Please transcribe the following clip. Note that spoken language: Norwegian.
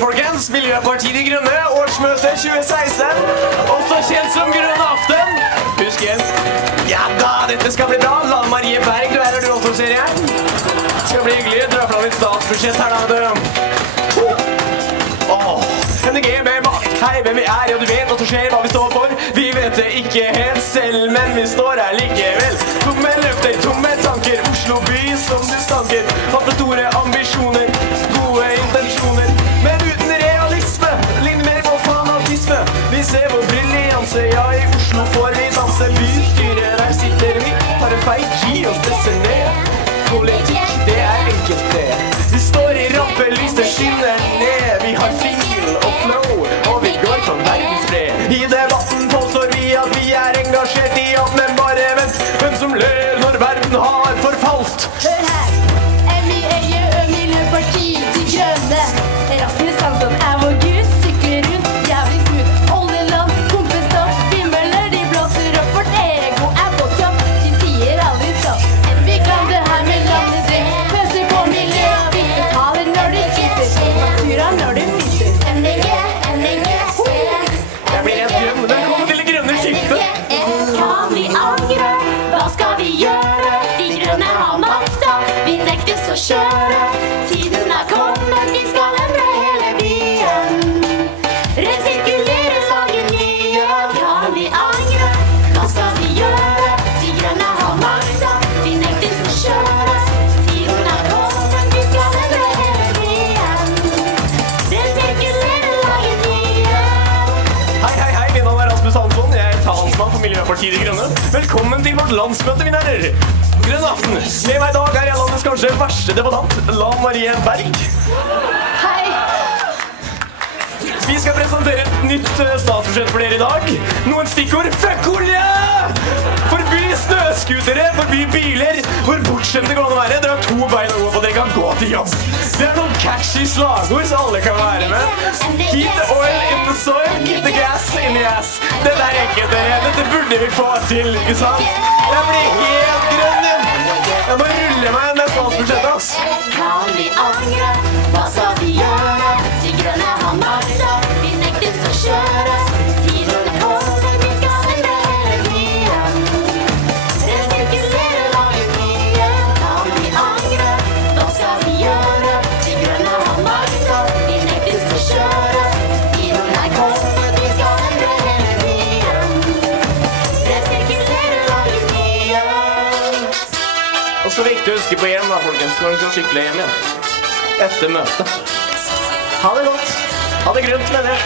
Folkens, Miljøpartiet De Grønne, årsmøte 2016, også kjent som Grønn Aften. Husk igjen. Ja da, dette skal bli bra. Lan Marie Berg, du er du også, ser jeg. Det skal bli hyggelig. Dra fra ditt statsbudsjett her da, du. MDG med makt. Hei, hvem vi er, ja du vet hva som skjer, hva vi står for. Vi vet det ikke helt selv, men vi står her likevel. Tomme løfter, tomme tanker, Oslo by som du stanker. Har for store ambisjoner, gode intensjoner, men uten realisme, ligner mer på fanatisme. Vi ser vår brillianse, ja i Oslo får vi danse. Bystyret, der sitter vi, tar en feil, gi oss desse ned. Politikk, det er enkelt det. Vi står i rampelys, det skinner ned. Vi har feel og flow, og vi går for verdensfred. I debatten påstår vi at vi er engasjert i alt, men bare vent. Hvem som ler når verden har forfalt? Hør her, MIEU, Miljøpartiet De Grønne. Rasmus Hansson er vår gud, sykler rundt, jævlig smooth. Oljeland, kompestopp, vimmeler, de blåser opp. Vårt ego er på topp, de sier aldri stopp. Vi kan det her med landet ditt, pøser på miljøet. Vi betaler når de spiser, natura når de fiser. MDG, MDG, Jeg blir helt grønn. Velkommen til det grønne skiftet. kan vi angre? Hva skal vi gjøre? De grønne har makta, vi nektes å kjøre. Tiden er kommet, vi skal endre hele byen. Resirkulere, lage nye. Kan vi angre? Hva skal vi gjøre? De grønne har makta, vi nektes å kjøre. Tiden er kommet, vi skal endre hele byen. Resirkulere, lage nye. Hei, hei, hei, min navn er Rasmus Hansson. Jeg er talsmann for Miljøpartiet De Grønne. Velkommen til vårt landsmøte, mine herrer. Grønn Aften. Med meg i dag er jeg landets kanskje verste debattant, Lan Marie Berg. Hei. Vi skal presentere et nytt statsbudsjett for dere i dag. Noen stikkord. Fuck olje! Forby snøskutere, forby biler. Hvor bortskjemte går det an å være? Dere har 2 bein å gå på, dere kan gå til jobb. Det er noen catchy slagord så alle kan være med. Keep the oil in the soil, keep the gas in the ass. Dette er enkelt, dere. Dette burde vi få til, ikke sant? Jeg blir helt grønn igjen. Jeg må rulle meg med statsbudsjettet, ass. Kan vi angre? Hva skal vi gjøre? De grønne har makta, vi nektes å kjøre. Tiden er kommet, vi skal endre hele byen. Resirkulere, lage nye. Kan vi angre? Hva skal vi gjøre? De grønne har makta, vi nektes å kjøre. Tiden er kommet, vi skal endre hele byen. Resirkulere, lage nye. Og så viktig å huske på hjem da, folkens, når du skal sykle hjem igjen. Etter møtet. Ha det godt. Ha det grønt, mener jeg.